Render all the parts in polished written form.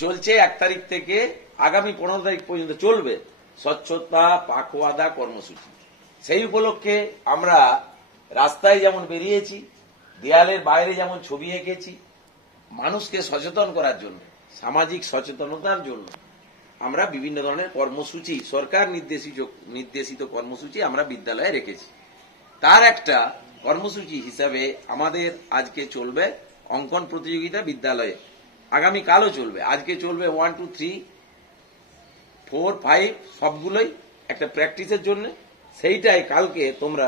চলছে 1 তারিখ থেকে আগামী 15 তারিখ পর্যন্ত চলবে স্বচ্ছতা পাখওয়াদা কর্মসূচি। সেই উপলক্ষে আমরা রাস্তায় যেমন বেরিয়েছি, দেয়ালের বাইরে যেমন ছবি এঁকেছি, মানুষকে সচেতন করার জন্য, সামাজিক সচেতনতার জন্য আমরা বিভিন্ন ধরনের কর্মসূচি, সরকার নির্দেশিত কর্মসূচি আমরা বিদ্যালয়ে রেখেছি। তার একটা কর্মসূচি হিসাবে আমাদের আজকে চলবে অঙ্কন প্রতিযোগিতা বিদ্যালয়ে, আগামীকালও চলবে। আজকে চলবে 1, 2, 3, 4, 5 সবগুলোই একটা প্র্যাকটিসের জন্য। সেইটাই কালকে তোমরা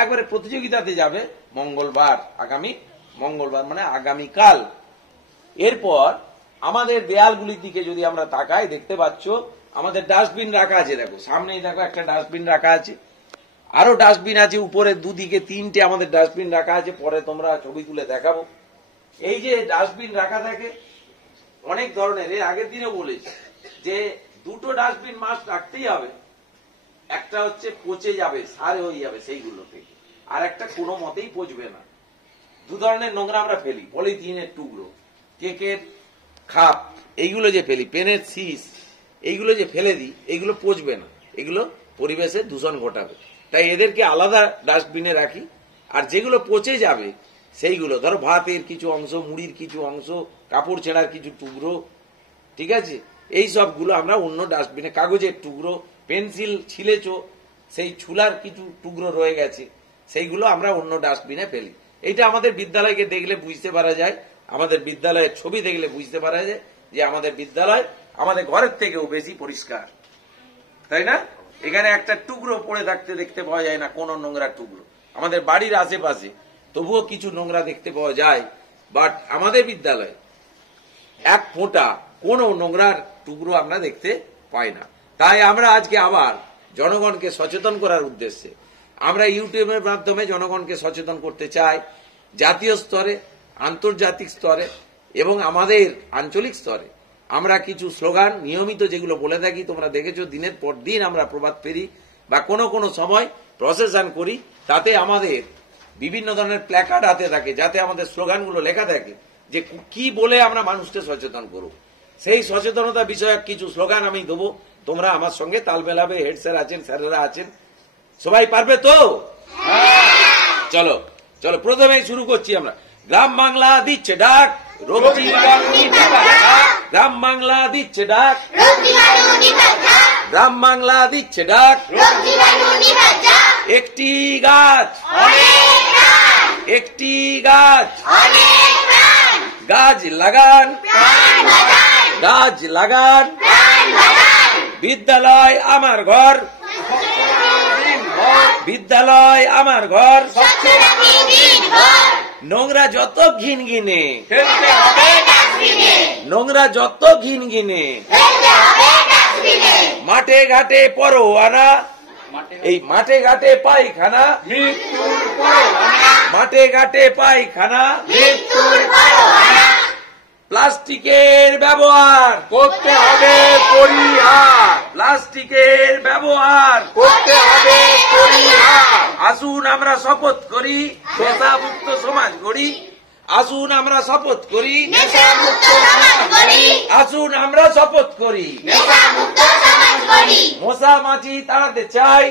একবারে প্রতিযোগিতাতে যাবে মঙ্গলবার, আগামী মঙ্গলবার মানে আগামীকাল। এরপর আমাদের দেয়ালগুলির দিকে যদি আমরা তাকাই, দেখতে পাচ্ছ আমাদের ডাস্টবিন রাখা আছে। দেখো সামনেই দেখো একটা ডাস্টবিন রাখা আছে, আরো ডাস্টবিন আছে উপরে দুদিকে 3টে আমাদের ডাস্টবিন রাখা আছে, পরে তোমরা ছবি তুলে দেখাবো। এই যে ডাস্টবিন রাখা থাকে অনেক ধরনের, এর আগের দিনেও বলেছি যে 2টো ডাস্টবিন মাস্ট রাখতেই হবে। একটা হচ্ছে পচে যাবে, সার হয়ে যাবে সেইগুলো থেকে, আর একটা কোনো মতেই পচবে না। 2 ধরনের নোংরা আমরা ফেলি, পলিথিনের টুকরো, কেকের খাপ, এইগুলো যে ফেলি, পেনের শীষ, এইগুলো যে ফেলে দিই, এইগুলো পচবে না, এগুলো পরিবেশে দূষণ ঘটাবে। তাই এদেরকে আলাদা ডাস্টবিনে রাখি। আর যেগুলো পচে যাবে সেইগুলো, ধরো ভাতের কিছু অংশ, মুড়ির কিছু অংশ, কাপড় ছেঁড়ার কিছু টুকরো, ঠিক আছে, এই সবগুলো আমরা অন্য ডাস্টবিনে, কাগজের টুকরো, পেন্সিল ছিলেছ সেই ছুলার কিছু টুকরো রয়ে গেছে, সেইগুলো আমরা অন্য ডাস্টবিনে ফেলি। এইটা আমাদের বিদ্যালয়কে দেখলে বুঝতে পারা যায়, আমাদের বিদ্যালয়ের ছবি দেখলে বুঝতে পারা যায় যে আমাদের বিদ্যালয় আমাদের ঘরের থেকেও বেশি পরিষ্কার, তাই না? এখানে একটা টুকরো পড়ে থাকতে দেখতে পাওয়া যায় না, কোন নোংরা টুকরো। আমাদের বাড়ির আশেপাশে তবুও কিছু নোংরা দেখতে পাওয়া যায়, বাট আমাদের বিদ্যালয়ে 1 ফোঁটা কোনো নোংরার টুকরো আমরা দেখতে পাই না। তাই আমরা আজকে আবার জনগণকে সচেতন করার উদ্দেশ্যে আমরা ইউটিউবের মাধ্যমে জনগণকে সচেতন করতে চাই। জাতীয় স্তরে, আন্তর্জাতিক স্তরে এবং আমাদের আঞ্চলিক স্তরে আমরা কিছু স্লোগান নিয়মিত যেগুলো বলে থাকি, তোমরা দেখেছো দিনের পর দিন আমরা প্রভাত ফেরি বা কোনো কোনো সময় প্রসেশন করি, তাতে আমাদের বিভিন্ন ধরনের প্ল্যাকার্ড হাতে থাকে, যাতে আমাদের স্লোগানগুলো লেখা থাকে যে কি বলে আমরা মানুষকে সচেতন করব। সেই সচেতনতা বিষয়ক কিছু স্লোগান আমি দেবো, তোমরা আমার সঙ্গে তাল মেলাবে। হেড স্যার আছেন, স্যারেরা আছেন, সবাই পারবে তো? চলো চলো, প্রথমেই শুরু করছি আমরা। গ্রাম বাংলা দিচ্ছে ডাক, রোগ জীবাণু গ্রাম বাংলা দিচ্ছে ডাক, গ্রাম বাংলা দিচ্ছে ডাক। একটি গাছ, একটি গাছ, গাছ লাগান, গাছ লাগান। বিদ্যালয় আমার ঘর, বিদ্যালয় আমার ঘর। নোংরা যত ঘিন গিনে, নোংরা যত ঘিন গিনে, মাঠে ঘাটে পরোয়ানা, এই মাঠে ঘাটে পায়খানা, মাঠে ঘাটে পায়খানা। প্লাস্টিকের ব্যবহার করতে হবে পরিহার, প্লাস্টিকের ব্যবহার করতে হবে পরিহার। আসুন আমরা শপথ করি নেশামুক্ত সমাজ গড়ি, আসুন আমরা শপথ করি নেশামুক্ত সমাজ গড়ি, আসুন আমরা শপথ করি নেশামুক্ত সমাজ গড়ি। মশা মাছি তাড়াতে চাই,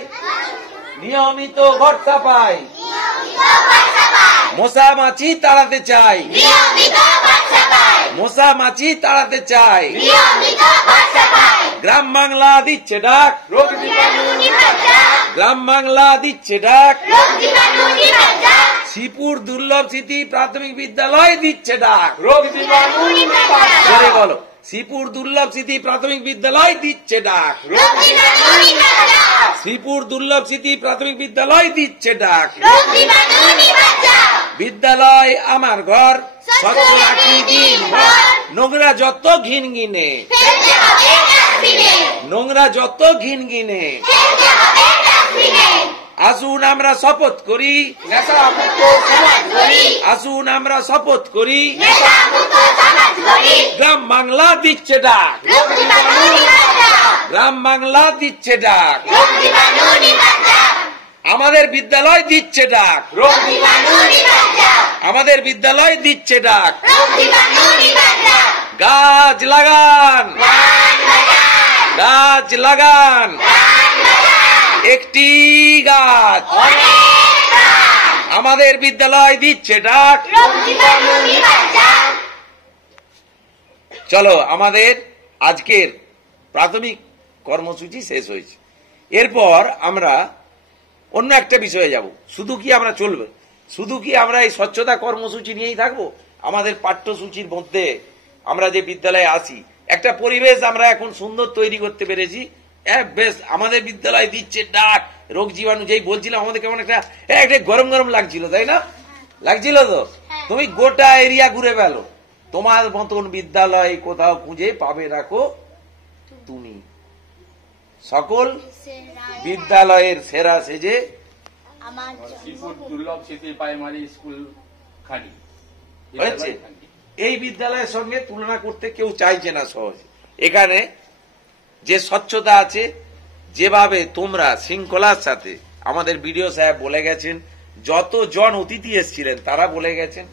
নিয়মিত ঘর সাফাই, মশা মাছি তাড়াতে চাই, মশা মাছি তাড়াতে চাই। গ্রাম বাংলা দিচ্ছে ডাক, রোগ জীবাণু নিপাত, গ্রাম বাংলা দিচ্ছে ডাক। শ্রীপুর দুর্লভ স্মৃতি প্রাথমিক বিদ্যালয় দিচ্ছে ডাক, রোগ জীবাণু নিপাত। বলো, শ্রীপুর দুর্লভ স্মৃতি প্রাথমিক বিদ্যালয় দিচ্ছে ডাক, রোগ জীবাণু নিপাত। শ্রীপুর দুর্লভ স্মৃতি প্রাথমিক বিদ্যালয় দিচ্ছে ডাক, রোগ জীবাণু নিপাত। বিদ্যালয় আমার ঘর, স্বচ্ছ রাখি দিনভর। নোংরা যত ঘিন গিনে, নোংরা যত ঘিন গিনে। আসুন আমরা শপথ করি নেশামুক্ত সমাজ গড়ি, আসুন আমরা শপথ করি নেশামুক্ত সমাজ গড়ি। গ্রাম বাংলা দিচ্ছে ডাক, রোগ জীবাণু নিপাত, গ্রাম বাংলা দিচ্ছে ডাক, রোগ জীবাণু নিপাত। আমাদের বিদ্যালয় দিচ্ছে ডাক, রোগ জীবাণু নিপাত, আমাদের বিদ্যালয় দিচ্ছে ডাক, রোগ জীবাণু নিপাত। গাছ লাগান, গাছ লাগান, একটি গাছ। আমাদের বিদ্যালয় দিচ্ছে ডাক। চলো, আমাদের আজকের প্রাথমিক কর্মসূচি শেষ হয়েছে। এরপর আমরা অন্য একটা বিষয়ে যাব। শুধু কি আমরা চলবে, শুধু কি আমরা এই স্বচ্ছতা কর্মসূচি নিয়েই থাকবো? আমাদের পাঠ্যসূচির মধ্যে আমরা যে বিদ্যালয়ে আসি, একটা পরিবেশ আমরা এখন সুন্দর তৈরি করতে পেরেছি। বেশ, আমাদের বিদ্যালয় দিচ্ছে ডাক, রোগ জীবাণু যেই বলছিলাম আমাদের কেমন একটা গরম গরম লাগছিল, তাই না? লাগছিল তো? তুমি গোটা এরিয়া ঘুরে ফেলো, তোমার মতন বিদ্যালয় কোথাও খুঁজে পাবে রাখো তুমি। সকল বিদ্যালয়ের সেরা সেজে দুর্লভ স্মৃতি প্রাইমারি স্কুল খালি হয়েছে। এই বিদ্যালয়ের সঙ্গে তুলনা করতে কেউ চাইছে না সহজে। এখানে যে স্বচ্ছতা আছে, যেভাবে তোমরা শৃঙ্খলার সাথে, আমাদের বিডিও সাহেব বলে গেছেন, যতজন অতিথি এসেছিলেন তারা বলে গেছেন,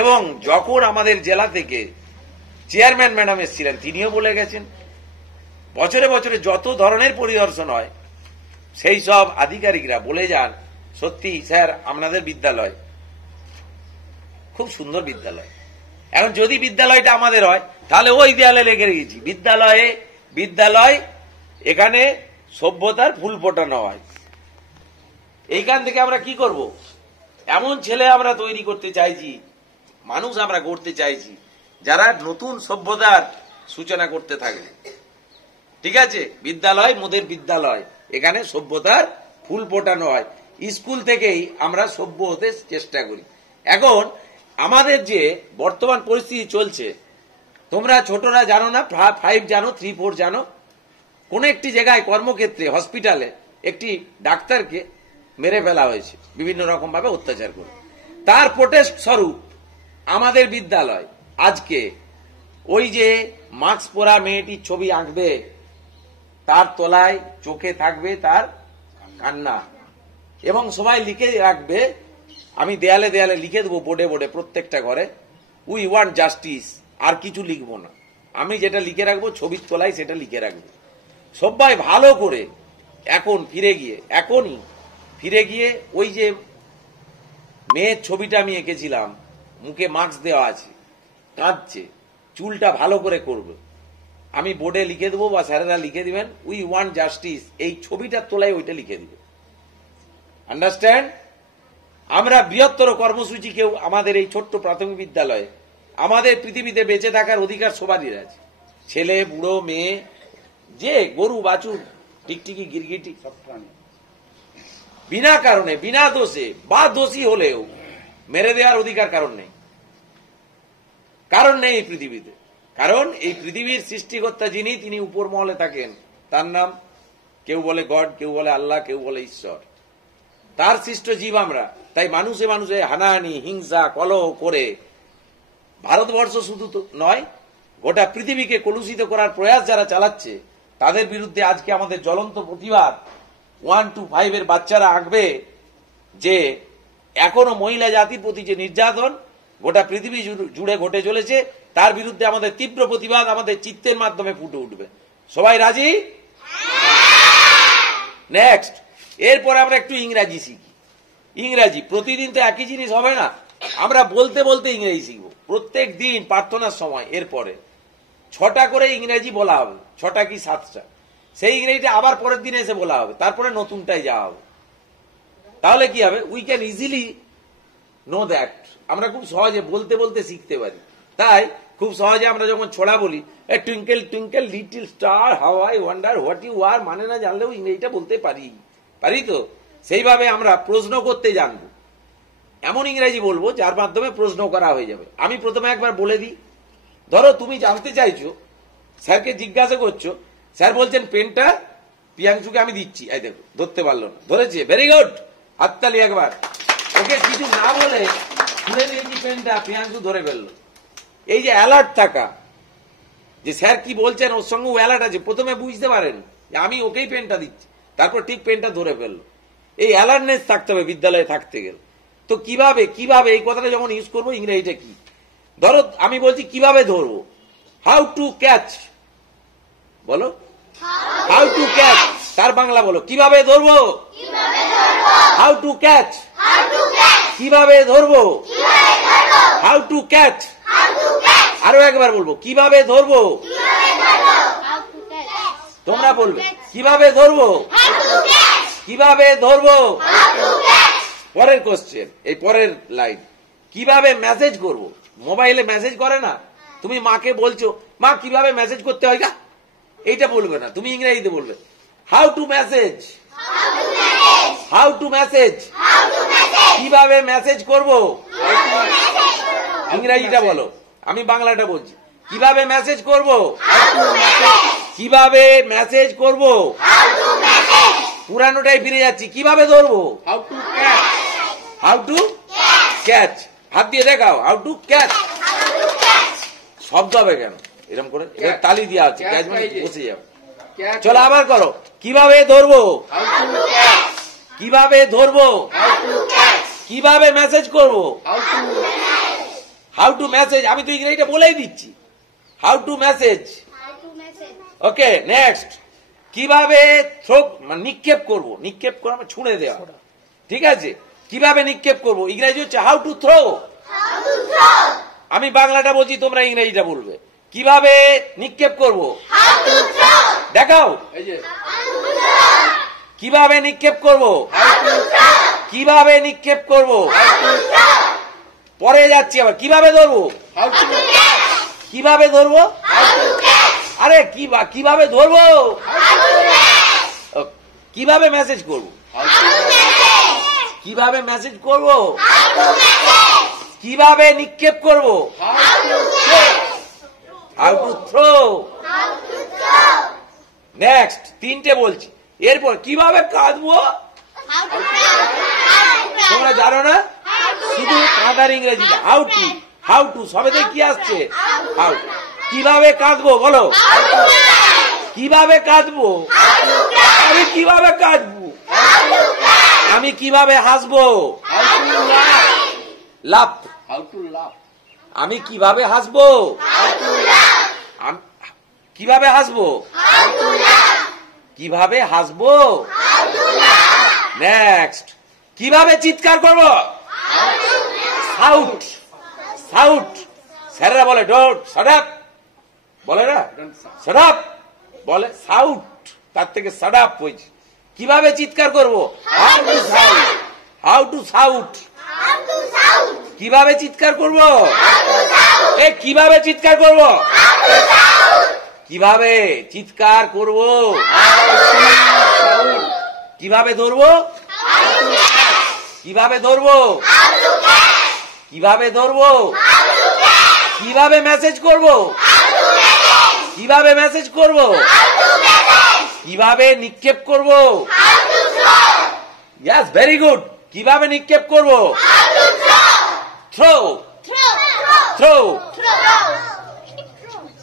এবং যখন আমাদের জেলা থেকে চেয়ারম্যান ম্যাডাম এসেছিলেন তিনিও বলে গেছেন, বছরে বছরে যত ধরনের পরিদর্শন হয় সেই সব আধিকারিকরা বলে যান, সত্যি স্যার আপনাদের বিদ্যালয় খুব সুন্দর বিদ্যালয়। এখন যদি বিদ্যালয়টা আমাদের হয় তাহলে ওই দেয়ালে লেগে গেছি বিদ্যালয়, এখানে সভ্যতার ফুল ফোটানো হয়। এইখান থেকে আমরা কি করব? এমন ছেলে আমরা তৈরি করতে চাইছি, মানুষ আমরা গড়তে চাইছি, যারা নতুন সভ্যতার সূচনা করতে থাকবে। ঠিক আছে? বিদ্যালয় মোদের বিদ্যালয়, এখানে সভ্যতার ফুল ফোটানো হয়। স্কুল থেকেই আমরা সভ্য হতে চেষ্টা করি। এখন আমাদের যে বর্তমান পরিস্থিতি চলছে, তোমরা ছোটরা জানো না, 5 জানো, 3, 4 জানো, কোন একটি জায়গায় কর্মক্ষেত্রে হসপিটালে একটি ডাক্তারকে মেরে ফেলা হয়েছে বিভিন্ন রকম ভাবে অত্যাচার করে। তার প্রোটেস্ট স্বরূপ আমাদের বিদ্যালয় আজকে ওই যে মাস্ক পরা মেয়েটির ছবি আঁকবে, তার তলায় চোখে থাকবে তার কান্না, এবং সবাই লিখে রাখবে, আমি দেয়ালে দেয়ালে লিখে দেবো, বোর্ডে বোর্ডে প্রত্যেকটা ঘরে, উই ওয়ান্ট জাস্টিস। আর কিছু লিখবো না, আমি যেটা লিখে রাখবো ছবির তলায় সেটা লিখে রাখবো। সবাই ভালো করে এখন এখনই ফিরে গিয়ে ওই যে মেয়ের ছবিটা আমি এঁকেছিলাম, মুখে মাস্ক দেওয়া আছে, কাঁদছে, চুলটা ভালো করে করবে, আমি বোর্ডে লিখে দেবো বা স্যারেরা লিখে দিবেন, উই ওয়ান্ট জাস্টিস, এই ছবিটার তলায় ওইটা লিখে দিবে। আন্ডারস্ট্যান্ড? আমরা বৃহত্তর কর্মসূচি কেউ আমাদের এই ছোট্ট প্রাথমিক বিদ্যালয়ে, আমাদের পৃথিবীতে বেঁচে থাকার অধিকার সবারই আছে, ছেলে বুড়ো মেয়ে, যে গরু বাছুর টিকটিকি গিরগিটি সব প্রাণী, বিনা কারণে বিনা দোষে বা দোষী হলেও মেরে দেওয়ার অধিকার কারণ নেই এই পৃথিবীতে। কারণ এই পৃথিবীর সৃষ্টিকর্তা যিনি, তিনি উপর মহলে থাকেন, তার নাম কেউ বলে গড, কেউ বলে আল্লাহ, কেউ বলে ঈশ্বর। তার সৃষ্ট জীব আমরা। তাই মানুষে মানুষে হানাহানি, হিংসা, কলহ করে ভারতবর্ষ শুধু তো নয়, গোটা পৃথিবীকে কলুষিত করার প্রয়াস যারা চালাচ্ছে, তাদের বিরুদ্ধে আজকে আমাদের জ্বলন্ত প্রতিবাদ। 1 to 5 এর বাচ্চারা আঁকবে যে এখনো মহিলা জাতির প্রতি যে নির্যাতন গোটা পৃথিবী জুড়ে ঘটে চলেছে, তার বিরুদ্ধে আমাদের তীব্র প্রতিবাদ আমাদের চিত্তের মাধ্যমে ফুটে উঠবে। সবাই রাজি? নেক্সট, এরপরে আমরা একটু ইংরাজি শিখি। ইংরাজি প্রতিদিন তো একই জিনিস হবে না, আমরা বলতে বলতে ইংরেজি শিখবো প্রত্যেক দিন প্রার্থনার সময়। এরপরে 6টা করে ইংরেজি বলা হবে, 6টা কি 7টা, সেই ইংরেজিটা আবার পরের দিনে এসে বলা হবে, তারপরে নতুনটাই যাওয়া হবে। তাহলে কি হবে? We can easily know that, আমরা খুব সহজে বলতে বলতে শিখতে পারি। তাই খুব সহজে আমরা যখন ছোড়া বলি, twinkle twinkle little star how I wonder what you are, মানে না জানলেও ইংরেজিটা বলতে পারি তো। সেইভাবে আমরা প্রশ্ন করতে জানবো, এমন ইংরেজি বলবো যার মাধ্যমে প্রশ্ন করা হয়ে যাবে। আমি প্রথমে একবার বলে দিই, ধরো তুমি জানতে চাইছো, স্যারকে জিজ্ঞাসা করছো, স্যার বলছেন পেনটা প্রিয়াংশুকে আমি দিচ্ছি, এই দেখো ধরতে পারলো না, ধরেছে, ভেরি গুড, হাততালি একবার। ওকে কিছু না বলে খুলে দিয়েছি পেনটা, প্রিয়াংশু ধরে ফেললো। এই যে অ্যালার্ট থাকা, যে স্যার কি বলছেন ওর সঙ্গে অ্যালার্ট আছে, প্রথমে বুঝতে পারেন যে আমি ওকেই পেনটা দিচ্ছি, তারপর ঠিক পেনটা ধরে ফেললো। এই অ্যালার্টনেস থাকতে হবে বিদ্যালয়ে থাকতে গেলে। তো কিভাবে এই কথাটা যখন ইউজ করবো, ইংরেজিটা কি, ধরো আমি বলছি কিভাবে ধরবো, হাউ টু ক্যাচ, বলো হাউ টু ক্যাচ, তার বাংলা বলো কিভাবে ধরবো, হাউ টু ক্যাচ, কিভাবে ধরবো, হাউ টু ক্যাচ, আরো একবার বলবো কিভাবে ধরবো, তোমরা বলবে কিভাবে ধরবো, কিভাবে ধরবো। পরের কোশ্চেন, এই পরের লাইন, কিভাবে মেসেজ করব, মোবাইলে মেসেজ করে না, তুমি মাকে বলছো মা কিভাবে মেসেজ করতে হয় গা, এইটা বলবে না, তুমি ইংরেজিতে বলবে how to message, how to message, কিভাবে মেসেজ করব, ইংরেজিটা বলো, আমি বাংলাটা বলছি, কিভাবে মেসেজ করব, কিভাবে মেসেজ করব, পুরানোটাই ফিরে যাচ্ছি, কিভাবে ধরবো, how to catch, how to catch, হাত দিয়ে দেখাও, হাউ টু ক্যাচ, শব্দ হবে কেন এরকম করে, এবার তালি দেওয়া আছে, ক্যাচ মানে বসে যাও, চলো আবার করো, কিভাবে ধরবো, হাউ টু ক্যাচ, কিভাবে ধরবো, হাউ টু ক্যাচ, কিভাবে মেসেজ করবো, how to, how to message, আমি তো ইংরেজিটা বলেই দিচ্ছি, how to message. Okay, next, কিভাবে থ্রো, নিক্ষেপ করবো, নিক্ষেপ করে আমি ছুঁড়ে দেওয়া, ঠিক আছে, কিভাবে নিক্ষেপ করবো, ইংরেজি হচ্ছে হাউ টু থ্রো, আমি বাংলাটা বলছি, তোমরা ইংরেজিটা বলবে, কিভাবে নিক্ষেপ করবো, দেখাও, এই যে কিভাবে নিক্ষেপ করবো, কিভাবে নিক্ষেপ করবো, পরে যাচ্ছি আবার, কিভাবে ধরবো, হাউ টু, কিভাবে ধরবো, আরে কিভাবে ধরবো, কিভাবে মেসেজ করবো, কিভাবে মেসেজ করবো, কিভাবে নিক্ষেপ করবো, হাউ টু থ্রো। নেক্সট, তিনটে বলছি, এরপর কিভাবে কাঁদবো, তোমরা জানো না, শুধু কাঁদার ইংরেজিটা হাউ টু, হাউ টু সবেতে কি আসছে, হাউ, কিভাবে কাঁদবো বলো, কিভাবে কাঁদবো, আমি কিভাবে কাঁদবো, আমি কিভাবে হাসবো, হাউ টু লাফ, লাভ, হাউ টু লাফ, আমি কিভাবে হাসবো, কিভাবে হাসবো, কিভাবে হাসবো। নেক্সট, কিভাবে চিৎকার করবো, সাউট, সাউট, স্যাররা বলে ডোন্ট শাট আপ, বলে না শাট আপ, বলে সাউট, তার থেকে শাট আপ হয়েছে, কিভাবে চিৎকার করবো, হাউ টু সাউট, হাউ টু সাউট, কিভাবে চিৎকার করবো, এ কিভাবে চিৎকার করবো, কিভাবে চিৎকার করবো, কিভাবে ধরবো, কিভাবে ধরবো, কিভাবে ধরবো, কিভাবে মেসেজ করবো, কিভাবে মেসেজ করবো, কিভাবে নিক্ষেপ করবো, ইয়েস ভেরি গুড, কিভাবে নিক্ষেপ করবো, থ্রো, থ্রো,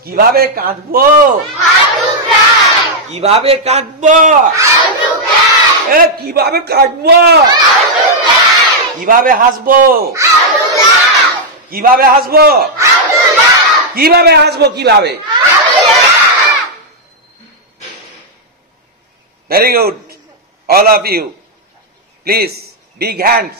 কিভাবে কাঁদবো, কিভাবে কাঁদবো, এ কিভাবে কাঁদবো, কিভাবে হাসবো, কিভাবে হাসবো, কিভাবে হাসবো, কিভাবে, very good, all of you, please big hands